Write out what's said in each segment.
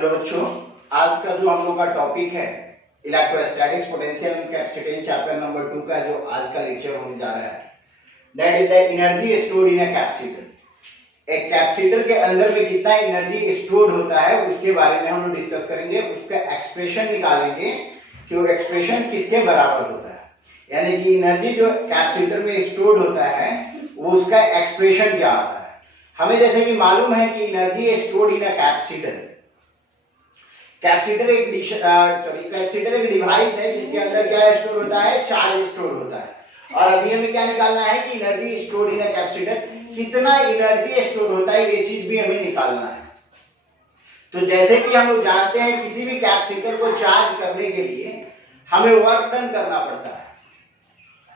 Hello बच्चों, आज का जो हम लोग का टॉपिक है electrostatics potential and capacitance chapter number 2 का जो आज का लेक्चर होने जा रहा है, that is the energy stored in a capacitor. एक कैपेसिटर के अंदर में कितना एनर्जी स्टोर्ड होता है उसके बारे में हम लोग डिस्कस करेंगे। उसका एक्सप्रेशन निकालेंगे कि वो एक्सप्रेशन किसके बराबर होता है, यानी कि एनर्जी जो कैपेसिटर में स्टोर्ड होता है वो उसका एक्सप्रेशन क्या आता है। हमें जैसे कि मालूम है कि energy stored in a capacitor, capacitor एक डिवाइस है जिसके अंदर क्या स्टोर होता है, चार्ज स्टोर होता है। और अभी हमें क्या निकालना है कि energy store in a capacitor, कितना एनर्जी स्टोर होता है ये चीज भी हमें निकालना है। तो जैसे कि हम लोग जानते हैं किसी भी कैपेसिटर को चार्ज करने के लिए हमें वर्क डन करना पड़ता है,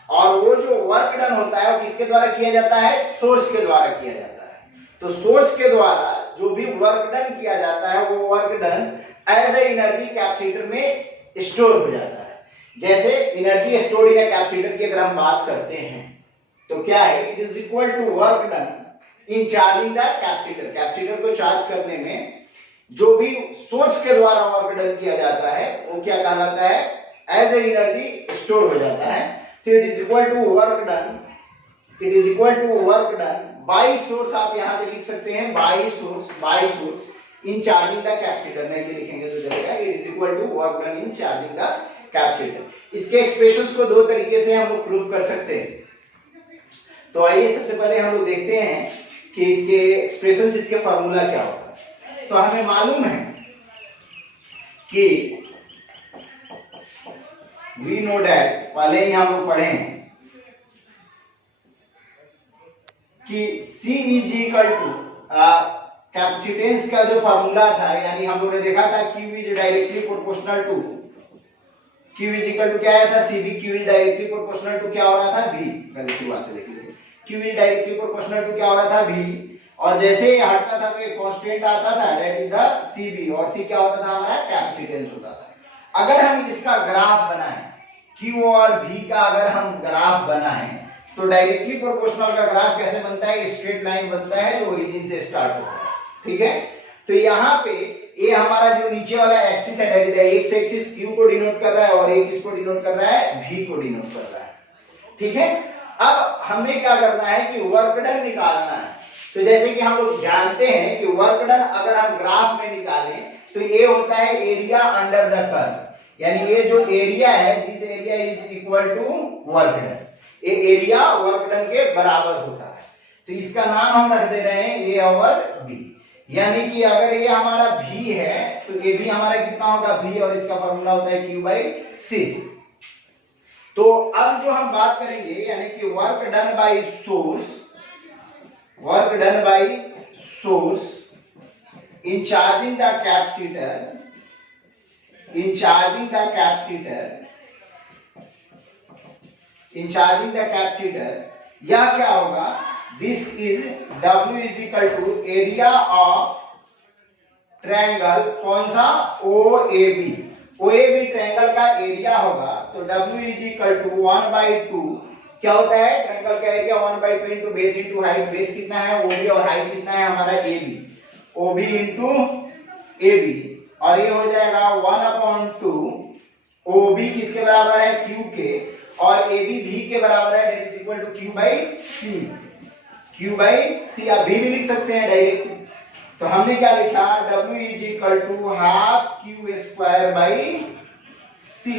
और वो जो वर्क डन होता है वो किसके द्वारा किया जाता है, सोर्स के द्वारा किया जाता है। तो सोर्स के द्वारा जो भी वर्क डन किया जाता है वो work done as a energy capacitor में स्टोर हो जाता है। जैसे energy stored in a capacitor की अगर हम बात करते हैं तो क्या है, it is equal to work done in charging the capacitor. Capacitor को चार्ज करने में जो भी सोर्स के द्वारा वर्क डन किया जाता है वो क्या कहलाता है, एज ए एनर्जी स्टोर हो जाता है। तो it is equal to work done, it is equal to work done by source. आप यहां पे लिख सकते हैं by source in charging the capacitor. नहीं लिखेंगे तो चलेगा, it is equal to work done in charging the capacitor. इसके एक्सप्रेशंस को दो तरीके से हम लोग प्रूव कर सकते हैं। तो आइए सबसे पहले हम लोग देखते हैं कि इसके एक्सप्रेशंस, इसके फार्मूला क्या होता है। तो हमें मालूम है कि वी नो दैट, पहले ही हम लोग पढ़े हैं कि C is equal to capacitance का जो फार्मूला था, यानी हम लोगों ने देखा था Q is directly proportional to, Q is equal to क्या आया था, CB। Q is directly proportional to क्या हो रहा था, V। पहले की बात से देख लीजिए, Q is directly proportional to क्या हो रहा था, V। और जैसे ये हटता था तो एक कांस्टेंट आता था, दैट इज द CB, और C क्या होता था हमारा, कैपेसिटेंस होता था। अगर हम इसका ग्राफ बनाएं, Q और V का अगर हम ग्राफ बनाएं तो डायरेक्टली प्रोपोर्शनल का ग्राफ कैसे बनता है, स्ट्रेट लाइन बनता है जो ओरिजिन से स्टार्ट होता है। ठीक है, तो यहाँ पे ये हमारा जो नीचे वाला एक्सिस है, that is x axis Q को डिनोट कर रहा है और एक किसको डिनोट कर रहा है, V को डिनोट कर रहा है। ठीक है, अब हमें क्या करना है कि वर्क डन निकालना है। तो जैसे कि हम लोग जानते हैं कि वर्क डन अगर हम ग्राफ में निकालें तो ये होता है एरिया अंडर द कर्व, यानी ये जो एरिया है, this area is equal to work done. ये एरिया वर्क डन के बराबर होता है। तो इसका नाम हम रख दे रहे हैं A ओवर B, यानी कि अगर ये हमारा V है तो ये भी हमारा कितना होगा, V, और इसका फॉर्मूला होता है Q बाई C। तो अब जो हम बात करेंगे यानी कि work done by source, work done by source in charging the capacitor, in charging the capacitor, in charging the capacitor, यह क्या होगा, this is W is equal to area of triangle, कौन सा, OAB। OAB ट्रायंगल का area होगा, तो W is equal to 1/2 क्या होता है, ट्रायंगल का area 1/2 into base into height. Base कितना है OB और हाइट कितना है हमारा AB, OB इंटू AB, और ये हो जाएगा 1/2। OB किसके बराबर है, Q के, और AB V के बराबर है, that is equal to Q by C। Q by C आप भी लिख सकते हैं डायरेक्ट। तो हमने क्या लिखा, W is equal to half Q square by C,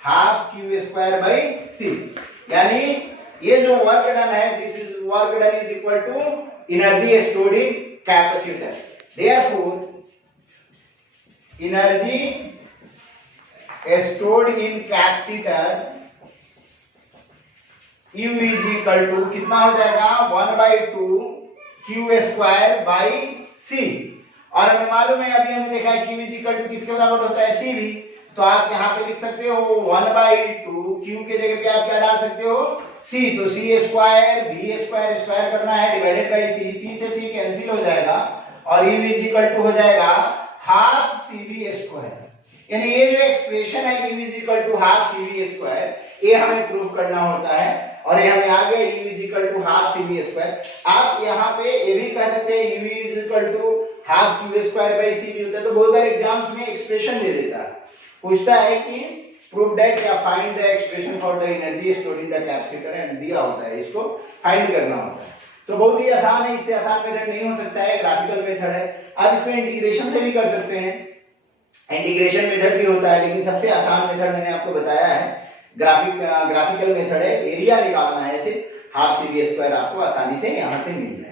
half Q square by C। यानी ये जो वर्क डन है, this is work done is equal to energy stored in capacitor. Therefore energy stored in capacitor U is equal to कितना हो जाएगा, 1/2 Q square by C। और हमें मालूम है, अभी हमने देखा है Q इज इक्वल टू किसके बराबर होता है, CV। तो आप यहाँ पे लिख सकते हो 1/2, Q के जगह पे आप क्या डाल सकते हो, C। तो C square V square square करना है, डिवाइडेड बाई C, C से C कैंसिल हो जाएगा, और U इज इक्वल टू हो जाएगा हाफ CV स्क्वायर। यानी ये जो एक्सप्रेशन है U is equal to half CV square, ये हमें प्रूफ करना होता है, और ये हमें आ गया U is equal to half CV square. आप यहाँ पे ये भी कह सकते हैं U is equal to half Q square by C भी होता है। तो बहुत बार एग्जाम्स में एक्सप्रेशन दे देता है, पूछता है कि प्रूव दैट या find the expression for the energy stored in the capacitor and दिया होता है, इसको फाइंड करना होता है। तो बहुत ही आसान है, इससे आसान मेथड नहीं हो सकता है, ग्राफिकल मेथड है। आप इसको इंटीग्रेशन से भी कर सकते हैं, इंटीग्रेशन मेथड भी होता है, लेकिन सबसे आसान मेथड मैंने आपको बताया है ग्राफिकल मेथड है। एरिया निकालना है, ऐसे हाफ सी वी स्क्वायर आपको आसानी से यहां से मिल जाएगा।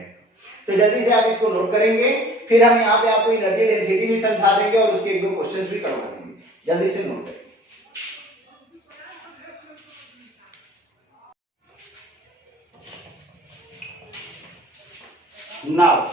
तो जल्दी से आप इसको नोट करेंगे, फिर हम यहाँ पे आपको एनर्जी डेंसिटी भी समझा देंगे और उसके एक दो क्वेश्चंस भी करवा देंगे। जल्दी से नोट करेंगे। Now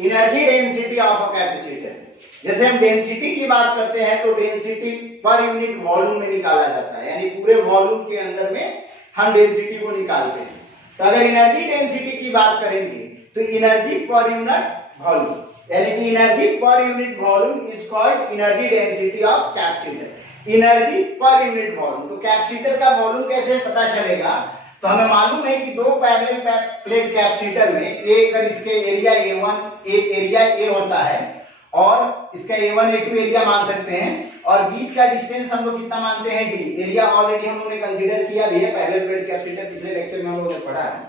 energy density of a capacitor, जैसे हम डेंसिटी की बात करते हैं तो डेंसिटी पर यूनिट वॉल्यूम में निकाला जाता है, यानी पूरे वॉल्यूम के अंदर में हम डेंसिटी को निकालते हैं। तो अगर एनर्जी डेंसिटी की बात करेंगे तो एनर्जी पर यूनिट वॉल्यूम, यानी कि energy per unit volume is called energy density of capacitor. Energy per unit volume, तो कैपेसिटर का वॉल्यूम कैसे पता चलेगा? तो हमें मालूम है कि दो पैरेलल प्लेट कैपेसिटर में एक इसके एरिया A1 एक एरिया A होता है और इसका A1 A2 एरिया मान सकते हैं, और बीच का डिस्टेंस हम लोग कितना मानते हैं D। एरिया ऑलरेडी हम लोगों ने कंसीडर किया भी है, पैरेलल प्लेट कैपेसिटर पिछले लेक्चर में हम लोगों ने पढ़ा है।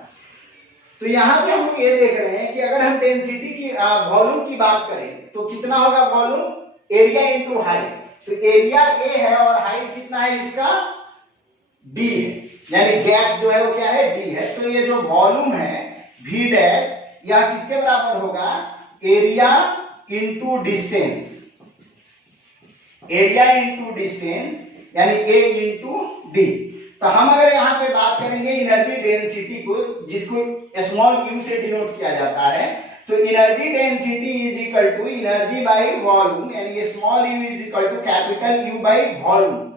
तो यहाँ पे हम लोग ये देख रहे हैं कि अगर हम डेंसिटी की वॉल्यूम की बात करें तो कितना होगा वॉल्यूम? Area into height. तो एरिया A है और हाइट कितना है इसका? D है, यानी गैप जो है वो क्या है? D है। तो ये जो वॉल्यूम है V डैश, यह किसके बराबर होगा? Area into distance, area into distance यानी A इंटू D। तो हम अगर यहाँ पे बात करेंगे एनर्जी डेंसिटी को, जिसको स्मॉल u से डिनोट किया जाता है, तो energy density is equal to energy by volume, यानी small u is equal to capital U by volume.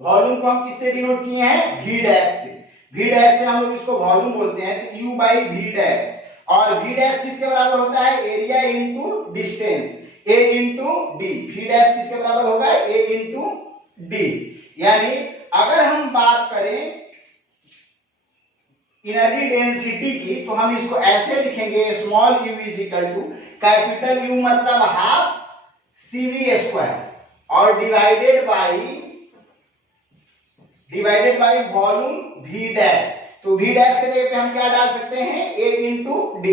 Volume को हम किससे डिनोट किए हैं? V डैश से। V डैश से हम लोग इसको वॉल्यूम बोलते हैं, तो U बाय V डैश, और V डैश किसके बराबर होता है? Area into distance, A into D। V dash किसके बराबर होगा? A into D। यानी अगर हम बात करें एनर्जी डेंसिटी की तो हम इसको ऐसे लिखेंगे, small u is equal to capital U मतलब हाफ CV स्क्वायर और divided by volume V dash. तो V डैश के जगह पे हम क्या डाल सकते हैं? A into D।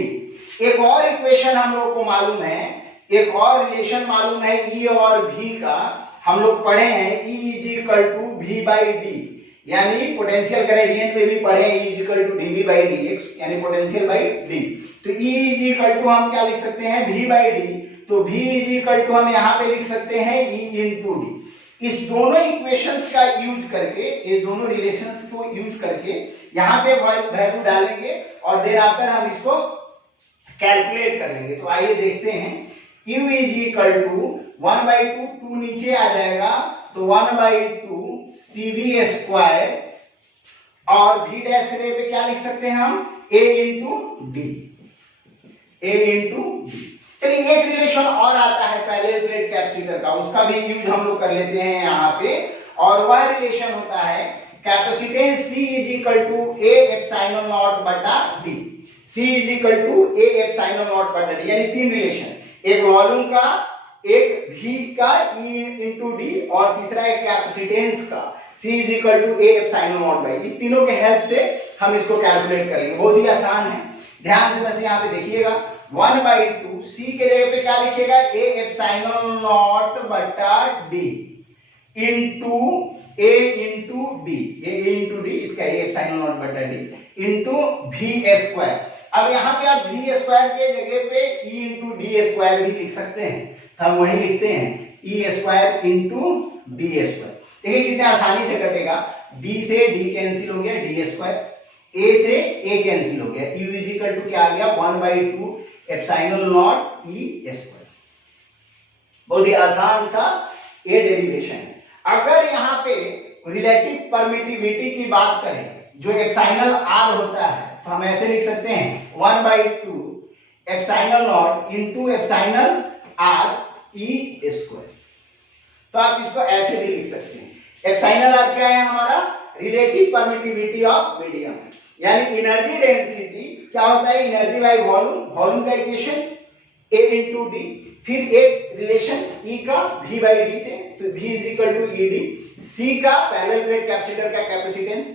एक और इक्वेशन हम लोग को मालूम है, एक और रिलेशन मालूम है E और V का, हम लोग पढ़े हैं E is equal to V by D, यानी पोटेंशियल ग्रेडियंट में भी पढ़े हैं E is equal to dV by dx, यानी पोटेंशियल बाई D। तो E इज इक्वल टू हम क्या लिख सकते हैं? V by D। तो V इज इक्वल टू हम यहाँ पे लिख सकते हैं E इंटू D। इस दोनों इक्वेशंस का यूज करके, इस दोनों रिलेशंस को यूज करके यहाँ पे वैल्यू डालेंगे और देन आफ्टर हम इसको कैलकुलेट कर लेंगे। तो आइए देखते हैं। U इज इक्वल टू 1/2, 2 नीचे आ जाएगा तो 1/2 CV स्क्वायर, और V डैश के जगह पे क्या लिख सकते हैं हम? A into D, A into D। चलिए एक रिलेशन और आता है पैरेलल प्लेट कैपेसिटर का, उसका भी यूज हम लोग कर लेते हैं यहाँ पे, और वह रिलेशन होता है capacitance C is equal to A epsilon nought बटा D। C is equal to A epsilon nought बटा D, यानी तीन रिलेशन, एक वॉल्यूम का, एक V का E इंटू D, और तीसरा एक कैपेसिटेंस का C is equal to A epsilon naught by. इन तीनों के हेल्प से हम इसको कैलकुलेट करेंगे, बहुत ही आसान है। ध्यान से बस यहाँ पे देखिएगा, 1/2 C के जगह पे क्या लिखिएगा? A एप्सिलॉन नॉट बटा D into A into D, A into D, इसका A एप्सिलॉन नॉट बटा D इंटू V स्क्वायर। अब यहाँ पे आप V स्क्वायर के जगह पे E इंटू D स्क्वायर भी लिख सकते हैं, तो हम वही लिखते हैं E square into D square. देखिए कितने आसानी से कटेगा, D से D कैंसिल हो गया, D स्क्वायर, A से A कैंसिल हो गया, U इज इक्वल टू क्या आ गया? 1/2 एप्सिलॉन नॉट E स्क्वायर। बहुत ही आसान सा ये डेरिवेशन है। अगर यहाँ पे रिलेटिव परमिटिविटी की बात करें, जो एप्सिलॉन R होता है, तो हम ऐसे लिख सकते हैं 1/2 epsilon not into epsilon R E square. तो आप इसको ऐसे भी लिख सकते हैं। एप्सिलॉन R क्या है हमारा? रिलेटिव परमिटिविटी ऑफ मीडियम, यानी एनर्जी डेंसिटी क्या होता है? एनर्जी बाय वॉल्यूम, वॉल्यूम का इक्वेशन A इंटू डी, फिर एक रिलेशन E का V बाई डी से, तो V is equal to E D, C का पैरेलल प्लेट कैपेसिटर का कैपेसिटेंस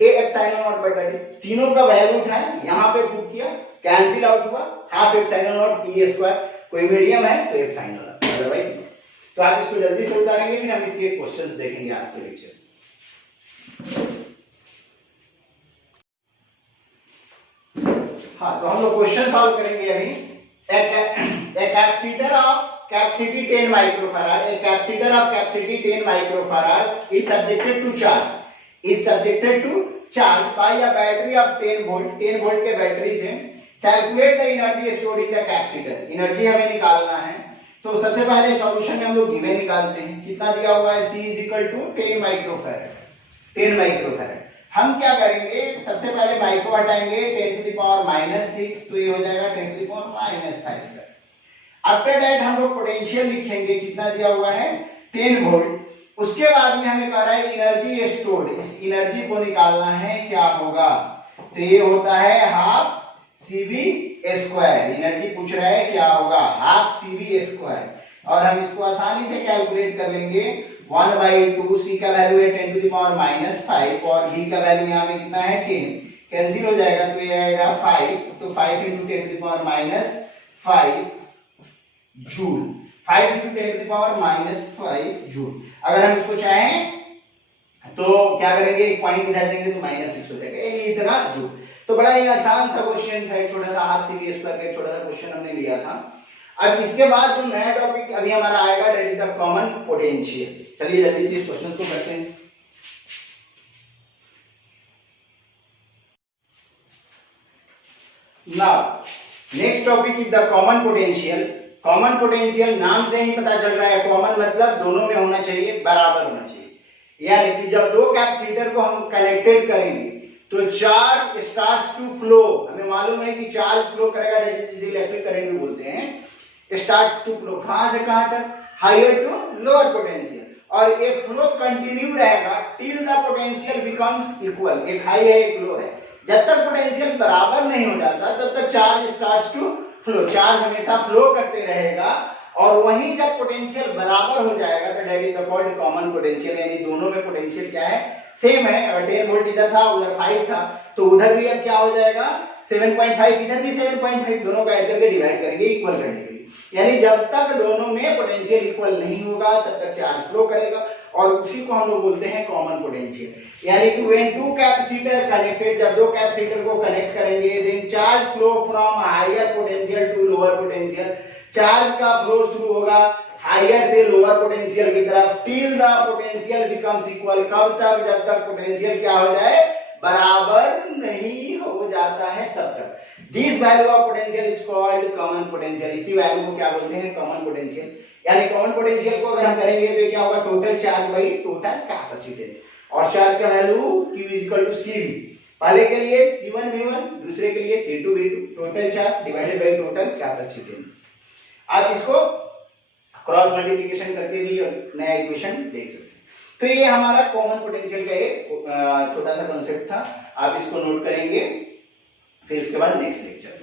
A एप्सिलॉन नॉट बटा डी, तीनों का वैल्यू उठाया, यहां पे पुट किया, कैंसिल आउट हुआ, half epsilon nought E square, कोई मीडियम है तो एप्सिलॉन, अदरवाइज। तो आप इसको जल्दी से उतारेंगे, फिर हम इसके क्वेश्चंस देखेंगे आज के लेक्चर। हाँ, तो हम लोग क्वेश्चन सॉल्व करेंगे अभी। A capacitor of capacity 10 microfarad, a capacitor of capacity 10 microfarad is subjected to charge by a battery of 10 volt, 10 volt के बैटरी से calculate the energy stored in the capacitor, energy हमें निकालना है। तो सबसे पहले सॉल्यूशन में हम लोग गिवन निकालते हैं, कितना दिया हुआ है, C is equal to 10 microfarad, 10 microfarad. हम क्या करेंगे, सबसे पहले माइक्रो हटाएंगे, 10 टू द पावर -6, तो ये हो जाएगा 10 to the power -5। After that हम लोग पोटेंशियल लिखेंगे, कितना दिया हुआ है, 10 वोल्ट। उसके बाद में हमें कह रहा है एनर्जी स्टोर्ड, इस एनर्जी को निकालना है, क्या होगा, तो ये होता है हाफ CV स्क्वायर, एनर्जी पूछ रहा है क्या होगा, हाफ CV स्क्वायर। और हम इसको आसानी से कैलकुलेट कर लेंगे, 1/2, C का वैल्यू है 10 टू द पावर -5 और V का वैल्यू यहाँ पे कितना है 10, कैंसिल हो जाएगा, तो ये आएगा 5, तो 5 × 10 to the power -5 joule, 5 × 10 to the power -5 joule. अगर हम इसको चाहें तो क्या करेंगे, एक पॉइंट इधर देंगे तो -6 हो जाएगा, ये इतना जूल। तो बड़ा ही आसान सा क्वेश्चन था, छोटा सा हाफ CV स्क्वायर का छोटा सा क्वेश्चन हमने लिया था। अब इसके बाद जो नया टॉपिक अभी हमारा आएगा, that is the common potential. चलिए जल्दी से इस क्वेश्चन को करते हैं। Now next topic is the common potential. Common potential नाम से ही पता चल रहा है, कॉमन मतलब दोनों में होना चाहिए, बराबर होना चाहिए। यानी कि जब दो कैपेसिटर को हम कनेक्टेड करेंगे तो चार्ज स्टार्ट्स टू फ्लो, हमें मालूम है कि चार्ज फ्लो करेगा, दैट इज इलेक्ट्रिक करंट भी बोलते हैं। स्टार्ट्स टू फ्लो, कहां से कहां तक, हायर टू लोअर पोटेंशियल, और ये फ्लो कंटिन्यू रहेगा till the potential becomes equal, एक हाई है एक लो है। जब तक पोटेंशियल बराबर नहीं हो जाता तब तक charge starts to flow, charge हमेशा फ्लो करते रहेगा। और वहीं जब पोटेंशियल बराबर हो जाएगा तो that is the called common potential, यानी दोनों में पोटेंशियल क्या है, सेम है। अगर 10 वोल्ट इधर था उधर 5 था, तो उधर भी अब क्या हो जाएगा 7.5, इधर भी 7.5, दोनों का ऐड करके डिवाइड करेंगे इक्वल करने के लिए। यानी जब तक दोनों में पोटेंशियल इक्वल नहीं होगा तब तक चार्ज फ्लो करेगा, और उसी को हम लोग बोलते हैं कॉमन पोटेंशियल। यानी कि व्हेन टू कैपेसिटर कनेक्टेड, जब दो कैपेसिटर को कनेक्ट करेंगे, then charge flow from higher potential to lower potential, charge का फ्लो शुरू होगा हायर से लोअर पोटेंशियल की तरफ, till the potential becomes equal, कब तक, जब तक पोटेंशियल क्या हो जाए, बराबर नहीं हो जाता है तब तक। This value of potential is called common potential, इसी वैल्यू को क्या बोलते हैं, कॉमन पोटेंशियल। यानी कॉमन पोटेंशियल को अगर हम करेंगे तो क्या होगा, total charge by total capacitance, और चार्ज का value Q is equal to CV, पहले के लिए C1V1, दूसरे के लिए C2V2, total charge divided by total capacitance. आप इसको क्रॉस मल्टीप्लिकेशन करके भी नया इक्वेशन देख सकते हैं। तो ये हमारा कॉमन पोटेंशियल का एक छोटा सा कॉन्सेप्ट था, आप इसको नोट करेंगे, फिर उसके बाद नेक्स्ट लेक्चर